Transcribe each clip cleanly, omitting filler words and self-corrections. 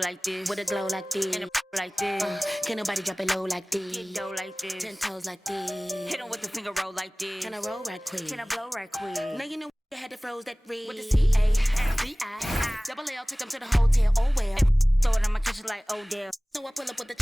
like this, with a glow like this, and a like this. Can't nobody drop it low like this. Get dough like this, 10 toes like this. Hit 'em with the finger roll like this. Can I roll right quick? Can I blow right quick? Now you know you had to froze that red with the C-A-D-I. Double L, take 'em to the hotel. Oh well. Throw it on my kitchen like Odell. So I pull up with the.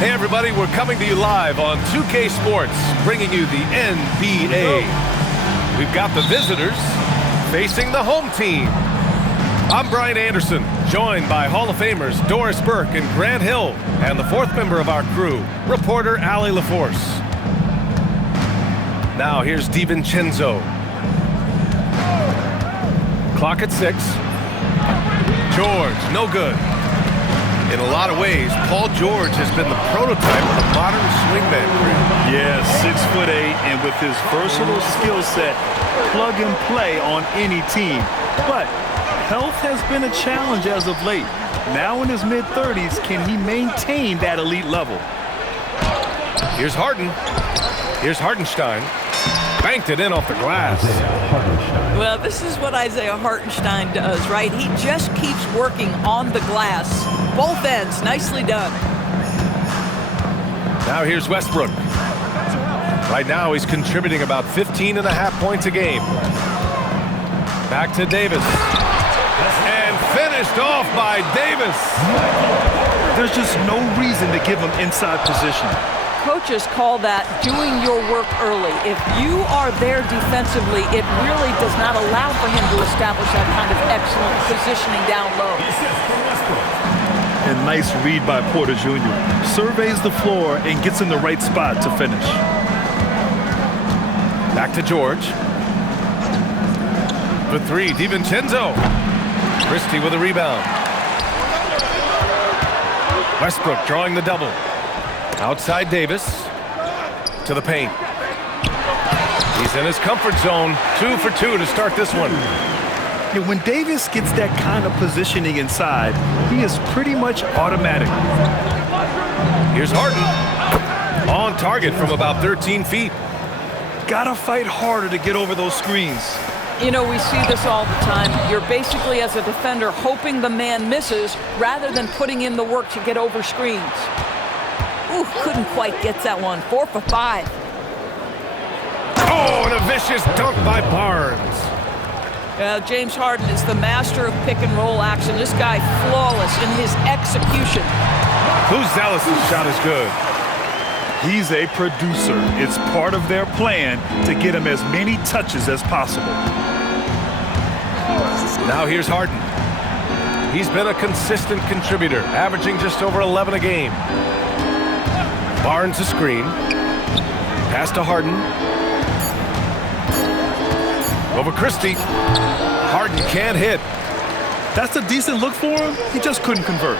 Hey everybody, we're coming to you live on 2K Sports, bringing you the NBA. We've got the visitors facing the home team. I'm Brian Anderson, joined by Hall of Famers Doris Burke and Grant Hill, and the fourth member of our crew, reporter Allie LaForce. Now here's DiVincenzo. Clock at 6. George, no good. In a lot of ways, Paul George has been the prototype of the modern swingman career. Yeah, 6'8", and with his versatile skill set, plug and play on any team. But health has been a challenge as of late. Now in his mid-30s, can he maintain that elite level? Here's Harden. Here's Hartenstein. Banked it in off the glass. Well, this is what Isaiah Hartenstein does, right? He just keeps working on the glass. Both ends, nicely done. Now here's Westbrook. Right now he's contributing about 15.5 points a game. Back to Davis. And finished off by Davis. There's just no reason to give him inside position. Coaches call that doing your work early. If you are there defensively, it really does not allow for him to establish that kind of excellent positioning down low. And nice read by Porter Jr. Surveys the floor and gets in the right spot to finish. Back to George. The three, DiVincenzo. Christie with a rebound. Westbrook drawing the double. Outside Davis to the paint. He's in his comfort zone. 2 for 2 to start this one. Yeah, when Davis gets that kind of positioning inside, he is pretty much automatic. Here's Harden. On target from about 13 feet. Gotta fight harder to get over those screens. You know, we see this all the time. You're basically, as a defender, hoping the man misses rather than putting in the work to get over screens. Ooh, couldn't quite get that one. 4 for 5. Oh, and a vicious dunk by Barnes. James Harden is the master of pick and roll action. This guy flawless in his execution. Zealous' shot is good. He's a producer. It's part of their plan to get him as many touches as possible. Now here's Harden. He's been a consistent contributor, averaging just over 11 a game. Barnes a screen. Pass to Harden. Over Christie. Harden can't hit. That's a decent look for him. He just couldn't convert.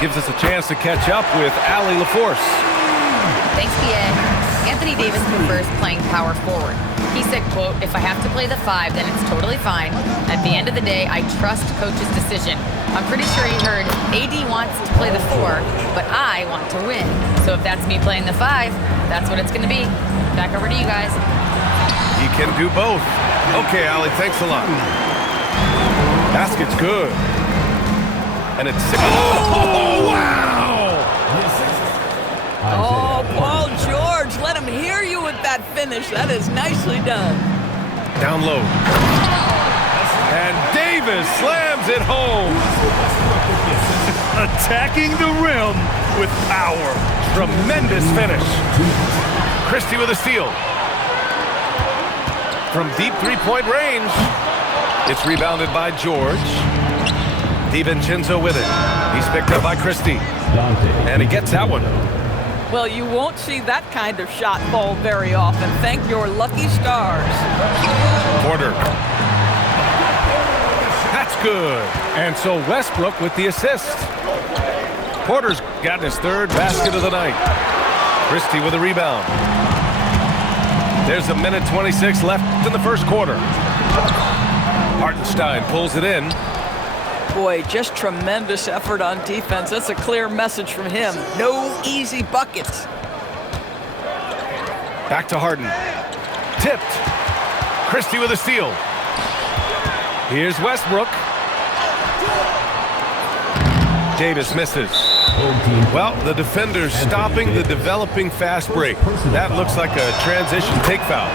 Gives us a chance to catch up with Allie LaForce. Thanks, PA. Anthony Davis prefers playing power forward. He said, quote, "If I have to play the 5, then it's totally fine. At the end of the day, I trust coach's decision." I'm pretty sure he heard AD wants to play the 4, but I want to win. So if that's me playing the 5, that's what it's going to be. Back over to you guys. He can do both. Okay, Allie, thanks a lot. Basket's good. And it's... Oh, wow! Oh, Paul George, let him hear you with that finish. That is nicely done. Down low. And Davis slams it home. Attacking the rim with power. Tremendous finish. Christie with a steal. From deep three-point range. It's rebounded by George. DiVincenzo with it. He's picked up by Christie. And he gets that one. Well, you won't see that kind of shot fall very often. Thank your lucky stars. Porter. That's good. And so Westbrook with the assist. Porter's gotten his 3rd basket of the night. Christie with a rebound. There's a minute 26 left in the first quarter. Hartenstein pulls it in. Boy, just tremendous effort on defense. That's a clear message from him. No easy buckets. Back to Harden. Tipped. Christie with a steal. Here's Westbrook. Davis misses. Well, the defender's stopping the developing fast break. That looks like a transition take foul.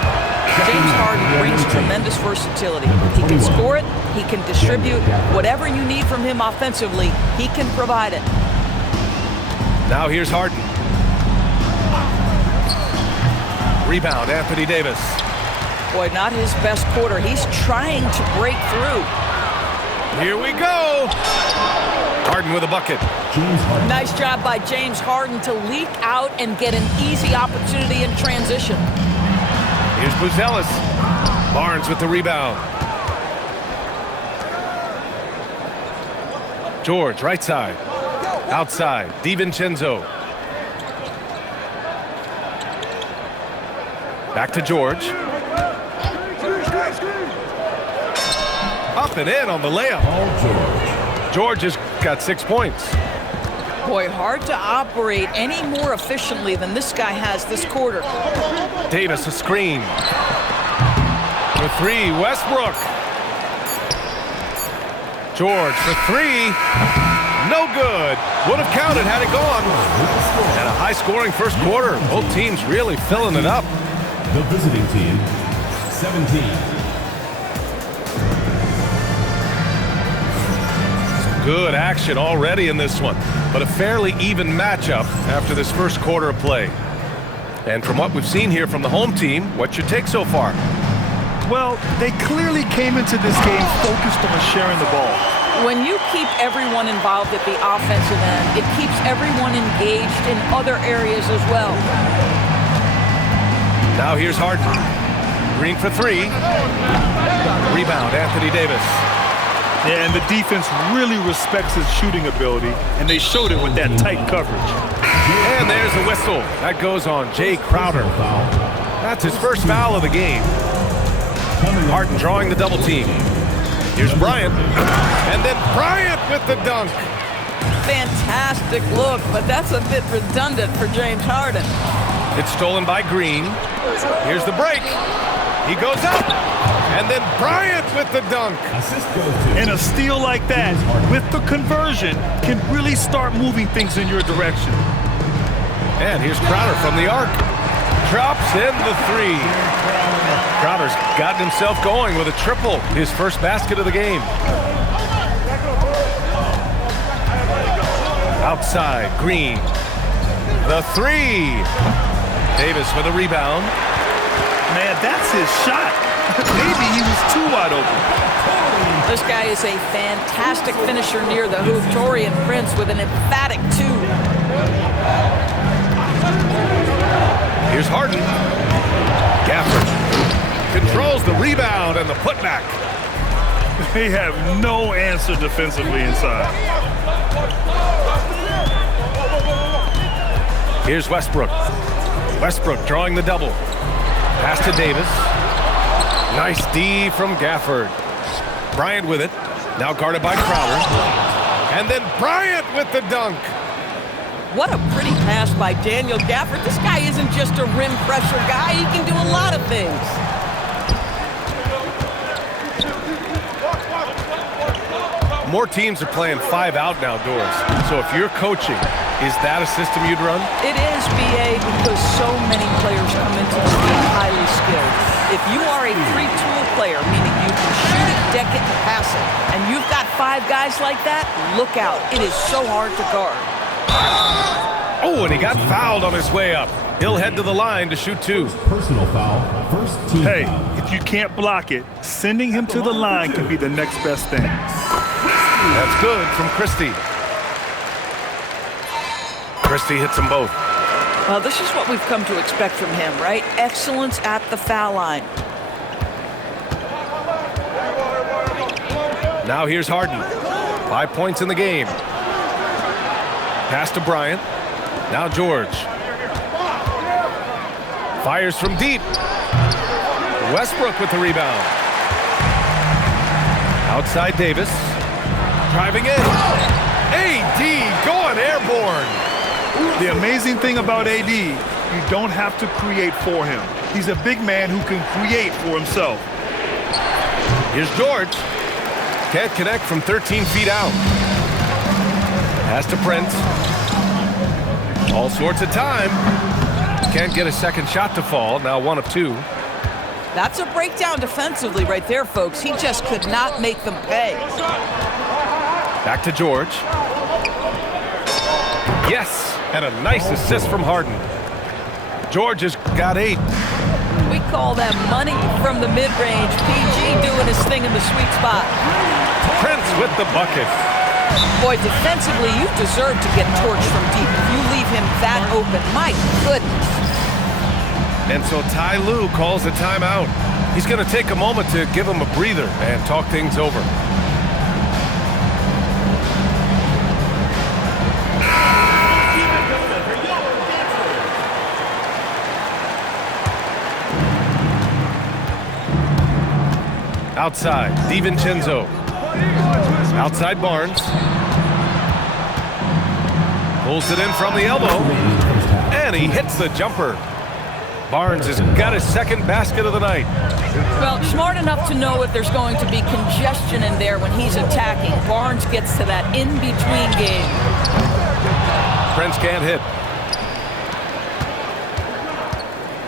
James Harden brings tremendous versatility. He can score it, he can distribute. Whatever you need from him offensively, he can provide it. Now here's Harden. Rebound, Anthony Davis. Boy, not his best quarter. He's trying to break through. Here we go. Harden with a bucket. Nice job by James Harden to leak out and get an easy opportunity in transition. Here's Buzelis. Barnes with the rebound. George, right side. Outside, DiVincenzo. Back to George. Up and in on the layup. George has got 6 points. Boy, hard to operate any more efficiently than this guy has this quarter. Davis a screen. For 3, Westbrook. George for 3. No good. Would have counted had it gone. And a high-scoring first quarter. Both teams really filling it up. The visiting team, 17. Good action already in this one, but a fairly even matchup after this first quarter of play. And from what we've seen here from the home team, what's your take so far? Well, they clearly came into this game focused on sharing the ball. When you keep everyone involved at the offensive end, it keeps everyone engaged in other areas as well. Now here's Harden. Green for 3. Rebound, Anthony Davis. Yeah, and the defense really respects his shooting ability, and they showed it with that tight coverage. And there's the whistle. That goes on Jay Crowder. That's his first foul of the game. Harden drawing the double team. Here's Bryant. And then Bryant with the dunk. Fantastic look, but that's a bit redundant for James Harden. It's stolen by Green. Here's the break. He goes up. And then Bryant with the dunk. And a steal like that, with the conversion, can really start moving things in your direction. And here's Crowder from the arc. Drops in the 3. Crowder's gotten himself going with a triple, his first basket of the game. Outside, Green. The 3. Davis with a rebound. Man, that's his shot. Maybe he was too wide open. This guy is a fantastic finisher near the hoop. Taurean Prince with an emphatic 2. Here's Harden. Gafford controls the rebound and the putback. They have no answer defensively inside. Here's Westbrook. Westbrook drawing the double. Pass to Davis. Nice D from Gafford. Bryant with it. Now guarded by Crowder. And then Bryant with the dunk. What a pretty pass by Daniel Gafford. This guy isn't just a rim pressure guy. He can do a lot of things. More teams are playing 5 out now, Doris. So if you're coaching, is that a system you'd run? It is, BA, because so many players come into the game highly skilled. If you are a three-tool player, meaning you can shoot it, deck it, and pass it, and you've got 5 guys like that, look out. It is so hard to guard. Oh, and he got fouled on his way up. He'll head to the line to shoot 2. Personal foul. First team Hey, foul. if you can't block it, sending him to the line can be the next best thing. That's good from Christie. Christie hits them both. Well, this is what we've come to expect from him, right? Excellence at the foul line. Now here's Harden. 5 points in the game. Pass to Bryant. Now George. Fires from deep. Westbrook with the rebound. Outside Davis. Driving in. AD going airborne. The amazing thing about AD, you don't have to create for him. He's a big man who can create for himself. Here's George. Can't connect from 13 feet out. Pass to Prince. All sorts of time. Can't get a second shot to fall. Now 1 of 2. That's a breakdown defensively right there, folks. He just could not make them pay. Back to George. Yes, and a nice assist from Harden. George has got 8. We call that money from the mid-range. PG doing his thing in the sweet spot. Prince with the bucket. Boy, defensively, you deserve to get torched from deep. If you leave him that open, my goodness. And so Ty Lue calls a timeout. He's going to take a moment to give him a breather and talk things over. Outside, DiVincenzo. Outside Barnes. Pulls it in from the elbow. And he hits the jumper. Barnes has got his second basket of the night. Well, smart enough to know if there's going to be congestion in there when he's attacking. Barnes gets to that in-between game. Prince can't hit.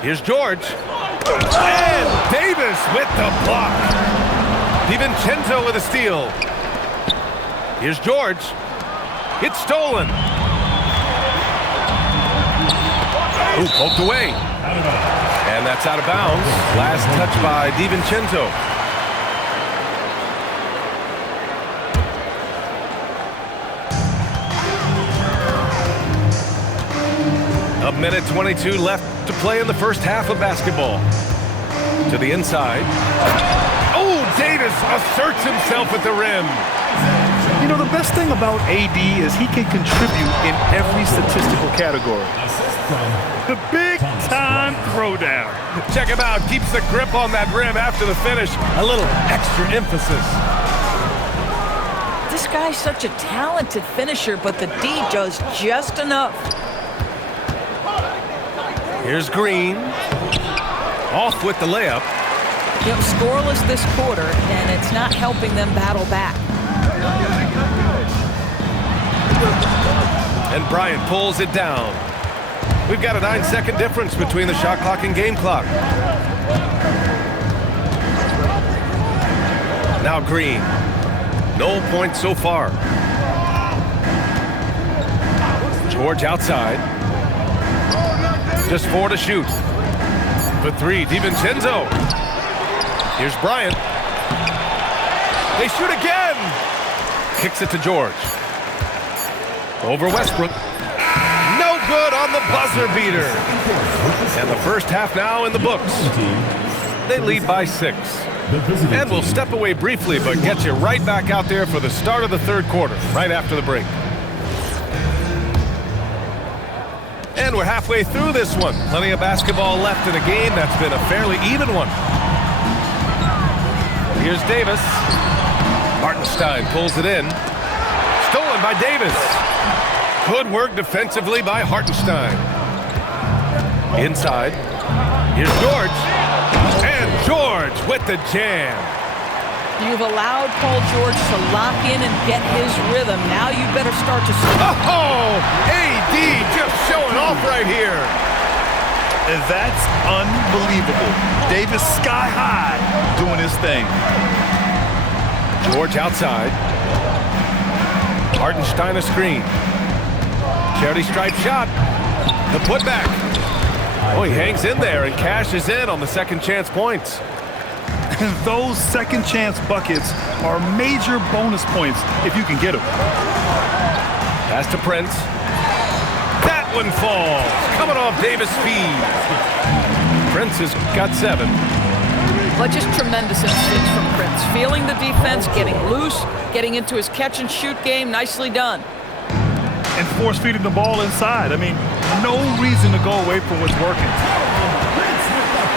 Here's George. And Davis with the block. DiVincenzo with a steal. Here's George. It's stolen. Ooh, poked away. And that's out of bounds. Last touch by DiVincenzo. A minute 22 left to play in the first half of basketball. To the inside. Oh, Davis asserts himself at the rim. You know, the best thing about AD is he can contribute in every statistical category. The big-time throwdown. Check him out. Keeps the grip on that rim after the finish. A little extra emphasis. This guy's such a talented finisher, but the D does just enough. Here's Green. Off with the layup. You know, scoreless this quarter, and it's not helping them battle back. And Bryant pulls it down. We've got a 9-second difference between the shot clock and game clock. Now Green. No points so far. George outside. Just 4 to shoot. For 3, DiVincenzo. Here's Bryant. They shoot again. Kicks it to George. Over Westbrook. No good on the buzzer beater. And the first half now in the books. They lead by 6. And we'll step away briefly, but get you right back out there for the start of the third quarter, right after the break. And we're halfway through this one. Plenty of basketball left in a game that's been a fairly even one. Here's Davis. Hartenstein pulls it in. Stolen by Davis. Good work defensively by Hartenstein. Inside. Here's George. And George with the jam. You've allowed Paul George to lock in and get his rhythm. Now you better start to... Oh, AD just showing off right here. And that's unbelievable. Davis sky high doing his thing. George outside. Hartenstein a screen. Charity stripe shot. The putback. Oh, he hangs in there and cashes in on the second chance points. And those second chance buckets are major bonus points if you can get them. Pass to Prince. That one falls. Coming off Davis' feed. Prince has got 7. But just tremendous instincts from Prince. Feeling the defense, getting loose, getting into his catch-and-shoot game. Nicely done. And force-feeding the ball inside. I mean, no reason to go away from what's working.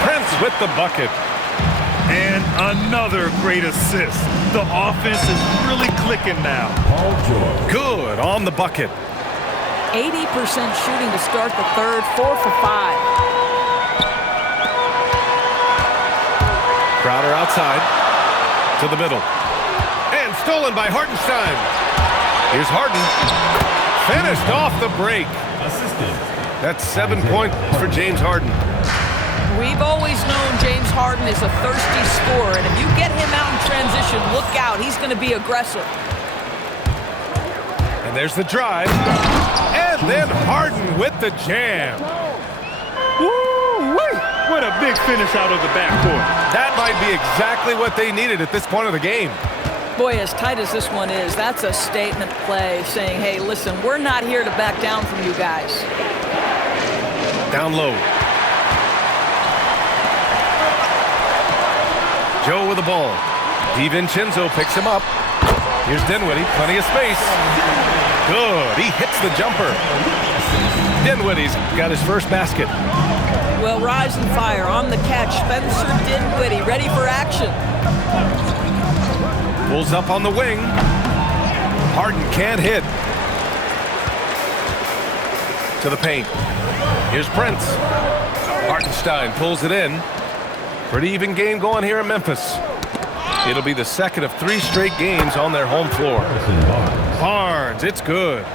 Prince with the bucket. And another great assist. The offense is really clicking now. Paul George. Good on the bucket. 80% shooting to start the third, 4 for 5. Crowder outside to the middle. And stolen by Hartenstein. Here's Harden. Finished off the break. Assistant. That's 7 points for James Harden. We've always known James Harden is a thirsty scorer, and if you get him out in transition, look out. He's going to be aggressive. And there's the drive. And then Harden with the jam. Woo-wee! What a big finish out of the backcourt. That might be exactly what they needed at this point of the game. Boy, as tight as this one is, that's a statement play saying, hey, listen, we're not here to back down from you guys. Down low. Joe with the ball. DiVincenzo picks him up. Here's Dinwiddie, plenty of space. Good, he hits the jumper. Dinwiddie's got his first basket. Well, rise and fire on the catch. Spencer Dinwiddie ready for action. Pulls up on the wing. Harden can't hit. To the paint. Here's Prince. Hartenstein pulls it in. Pretty even game going here in Memphis. It'll be the second of 3 straight games on their home floor. Barnes, it's good.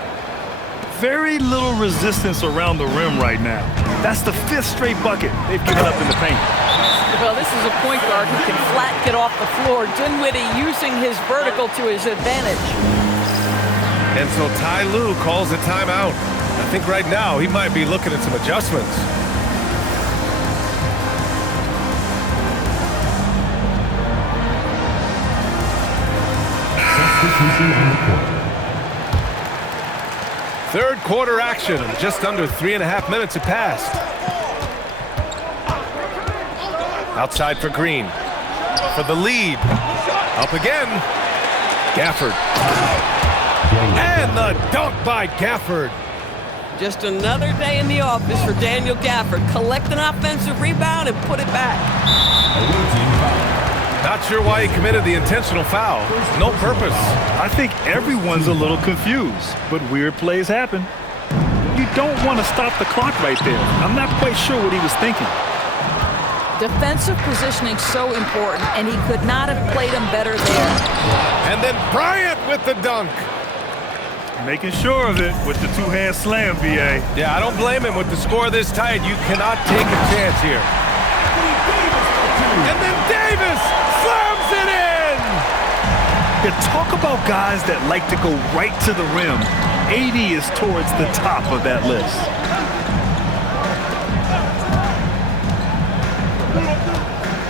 Very little resistance around the rim right now. That's the 5th straight bucket they've given up in the paint. Well, this is a point guard who can flat get off the floor. Dinwiddie using his vertical to his advantage. And so Ty Lue calls a timeout. I think right now he might be looking at some adjustments. Substitution on the court. Third quarter action. Just under 3.5 minutes have passed. Outside for Green. For the lead. Up again. Gafford. And the dunk by Gafford. Just another day in the office for Daniel Gafford. Collect an offensive rebound and put it back. Not sure why he committed the intentional foul. No purpose. I think everyone's a little confused, but weird plays happen. You don't want to stop the clock right there. I'm not quite sure what he was thinking. Defensive positioning so important, and he could not have played him better there. And then Bryant with the dunk. Making sure of it with the 2-hand slam, VA. Yeah, I don't blame him with the score this tight. You cannot take a chance here. And then Davis slams it in! Yeah, talk about guys that like to go right to the rim. AD is towards the top of that list.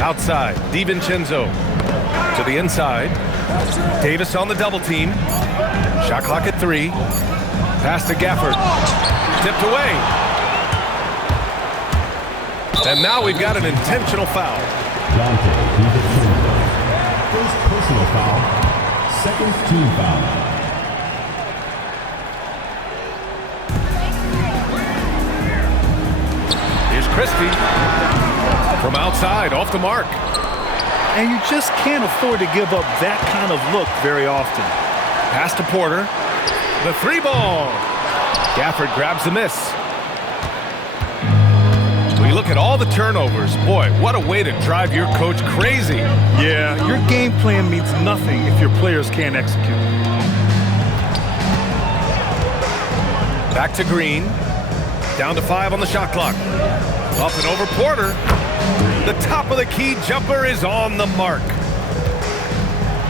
Outside, DiVincenzo to the inside. Davis on the double team. Shot clock at 3. Pass to Gafford. Tipped away. And now we've got an intentional foul. Dante DiVincenzo. First personal foul. Second team foul. Christie from outside, off the mark. And you just can't afford to give up that kind of look very often. Pass to Porter. The three ball. Gafford grabs the miss. We look at all the turnovers. Boy, what a way to drive your coach crazy. Yeah, your game plan means nothing if your players can't execute. Back to Green. Down to 5 on the shot clock. Up and over Porter. The top of the key jumper is on the mark.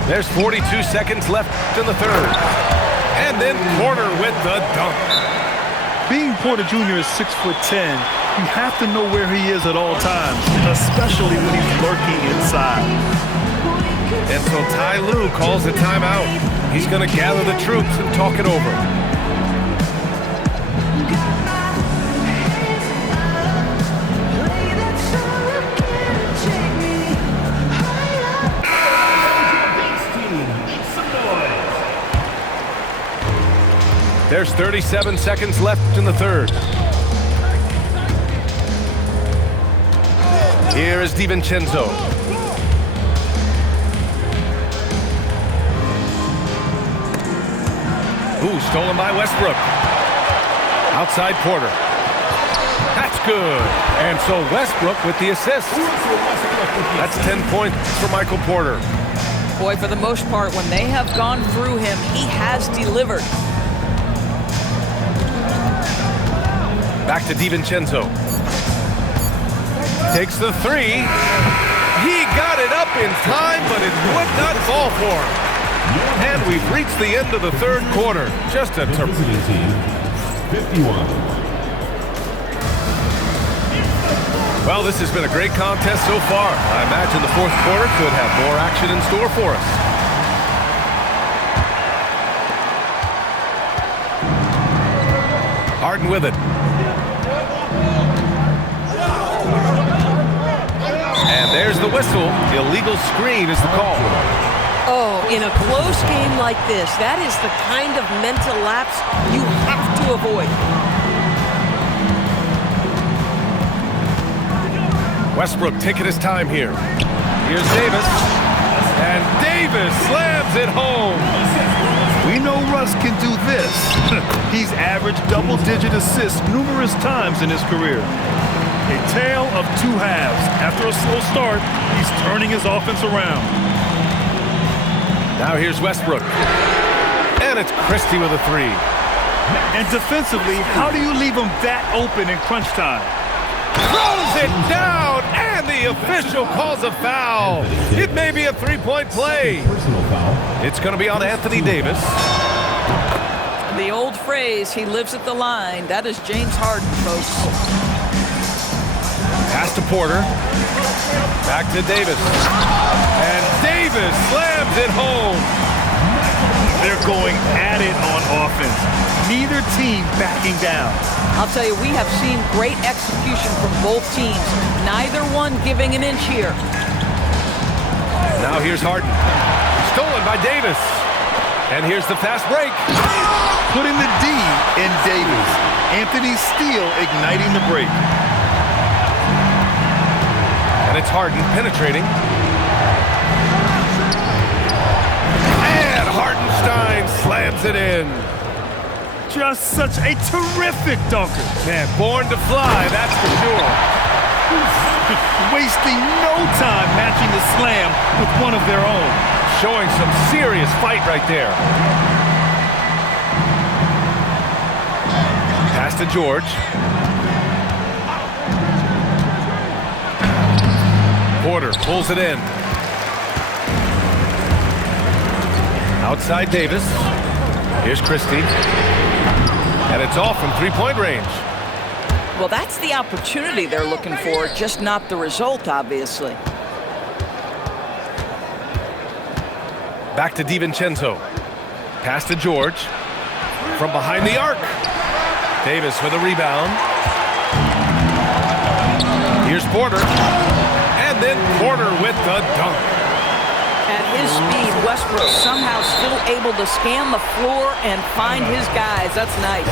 There's 42 seconds left in the third. And then Porter with the dunk. Being Porter Jr. is 6'10", you have to know where he is at all times, especially when he's lurking inside. And so Ty Lue calls a timeout. He's going to gather the troops and talk it over. There's 37 seconds left in the third. Here is DiVincenzo. Ooh, stolen by Westbrook. Outside Porter. That's good. And so Westbrook with the assist. That's 10 points for Michael Porter. Boy, for the most part, when they have gone through him, he has delivered. Back to DiVincenzo. Takes the three. He got it up in time, but it would not fall for him. And we've reached the end of the third quarter. Just a Visiting team, 51. Well, this has been a great contest so far. I imagine the fourth quarter could have more action in store for us. Harden with it. And there's the whistle. Illegal screen is the call. Oh, in a close game like this, that is the kind of mental lapse you have to avoid. Westbrook taking his time here. Here's Davis. And Davis slams it home. We know Russ can do this. He's averaged double-digit assists numerous times in his career. A tale of two halves. After a slow start, he's turning his offense around. Now here's Westbrook. And it's Christie with a three. And defensively, how do you leave him that open in crunch time? Throws it down, and the official calls a foul. It may be a three-point play. Personal foul. It's going to be on Anthony Davis. The old phrase, he lives at the line. That is James Harden, folks. Pass to Porter. Back to Davis. And Davis slams it home. They're going at it on offense. Neither team backing down. I'll tell you, we have seen great execution from both teams. Neither one giving an inch here. Now here's Harden. Stolen by Davis. And here's the fast break. Putting the D in Davis. Anthony Steele igniting the break. And it's Harden penetrating. And Hardenstein slams it in. Just such a terrific dunker. Man, born to fly, that's for sure. Wasting no time matching the slam with one of their own. Showing some serious fight right there. Pass to George. Porter pulls it in. Outside Davis. Here's Christie. And it's off from three-point range. Well, that's the opportunity they're looking for, just not the result, obviously. Back to DiVincenzo. Pass to George. From behind the arc. Davis with a rebound. Here's Porter. And then Porter with the dunk. At his speed, Westbrook somehow still able to scan the floor and find his guys. That's nice.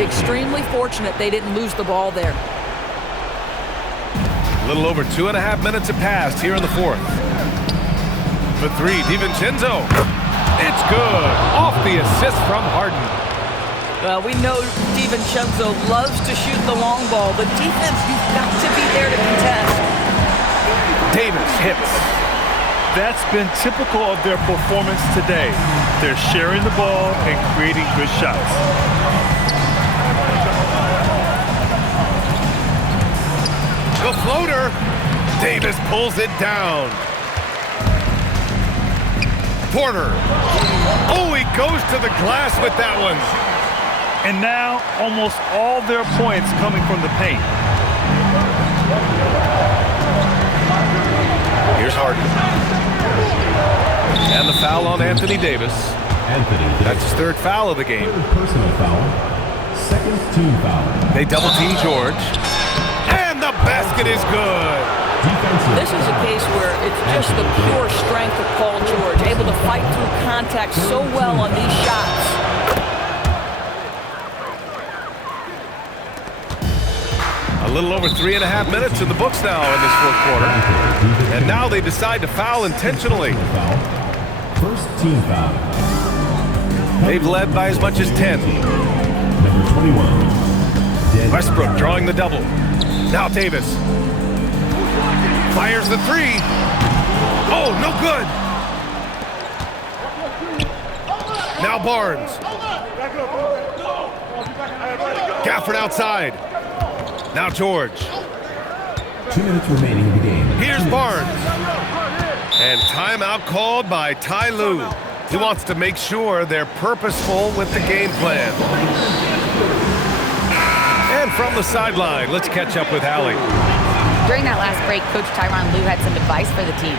Extremely fortunate they didn't lose the ball there. little over 2.5 minutes have passed here in the fourth. For three, DiVincenzo. It's good. Off the assist from Harden. Well, we know DiVincenzo loves to shoot the long ball. The defense, you've got to be there to contest. Davis hits. That's been typical of their performance today. They're sharing the ball and creating good shots. The floater. Davis pulls it down. Porter. Oh, he goes to the glass with that one. And now almost all their points coming from the paint. Here's Harden. And the foul on Anthony Davis. Anthony Davis. That's his third foul of the game. Third personal foul. Second team foul. They double team George. And the basket is good. Defensive This is a case where it's just the pure strength of Paul George, able to fight through contact so well on these shots. A little over 3.5 minutes in the books now in this fourth quarter. And now they decide to foul intentionally. foul. First team foul. They've led by as much as 10. Number 21. Dennis. Westbrook drawing the double. Now Davis. Fires the three. Oh, no good. Now Barnes. Gafford outside. Now George. 2 minutes remaining in the game. Here's Barnes. And timeout called by Ty Lue. He wants to make sure they're purposeful with the game plan. And from the sideline, let's catch up with Allie. During that last break, Coach Tyronn Lue had some advice for the team.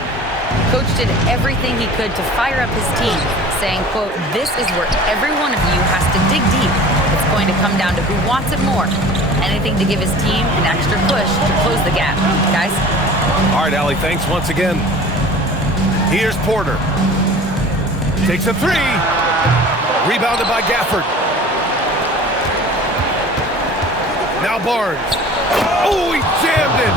Coach did everything he could to fire up his team, saying, quote, "This is where every one of you has to dig deep. It's going to come down to who wants it more. Anything to give his team an extra push to close the gap. Guys?" All right, Allie, thanks once again. Here's Porter. Takes a three. Rebounded by Gafford. Now Barnes. Oh, he jammed it.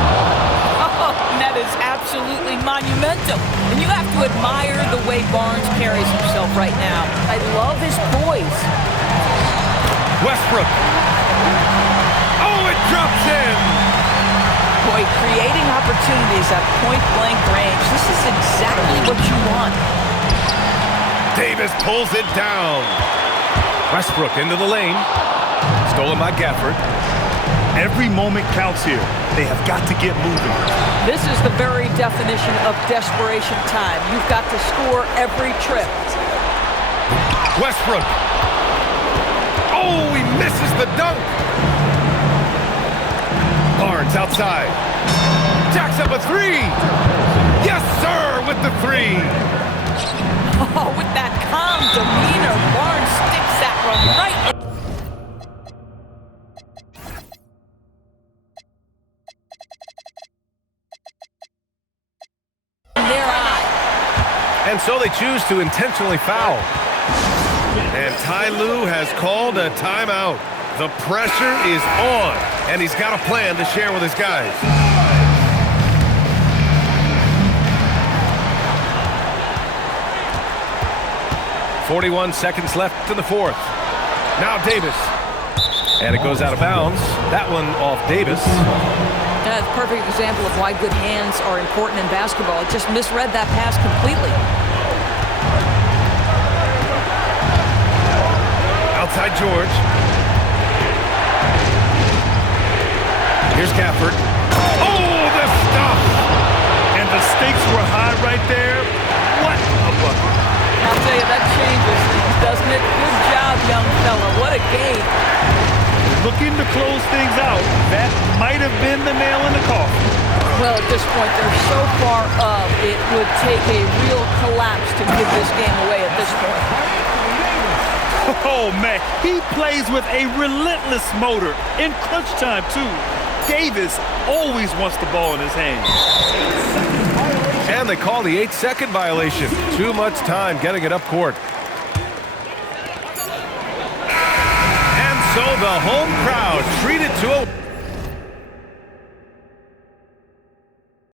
Oh, and that is absolutely monumental. And you have to admire the way Barnes carries himself right now. I love his poise. Westbrook. Oh, it drops in. Boy, creating opportunities at point-blank range. This is exactly what you want. Davis pulls it down. Westbrook into the lane. Stolen by Gafford. Every moment counts here. They have got to get moving. This is the very definition of desperation time. You've got to score every trip. Westbrook. Oh, he misses the dunk. Barnes outside. Jacks up a three. Yes, sir, with the three. Oh, with that calm demeanor, Barnes sticks that one right. And so they choose to intentionally foul. And Ty Lue has called a timeout. The pressure is on, and he's got a plan to share with his guys. "41 seconds left in the fourth. Now Davis. And it goes out of bounds. That one off Davis. That's a perfect example of why good hands are important in basketball. It just misread that pass completely. Outside George. Here's Gafford. Oh, the stuff! And the stakes were high right there. What a bucket. I'll tell you, that changes things, doesn't it? Good job, young fella. What a game. Looking to close things out. That might have been the nail in the coffin. Well, at this point, they're so far up, it would take a real collapse to give this game away at this point. Oh, man. He plays with a relentless motor. In crunch time, too. Davis always wants the ball in his hands. And they call the 8-second violation. Too much time getting it up court. And so the home crowd treated to a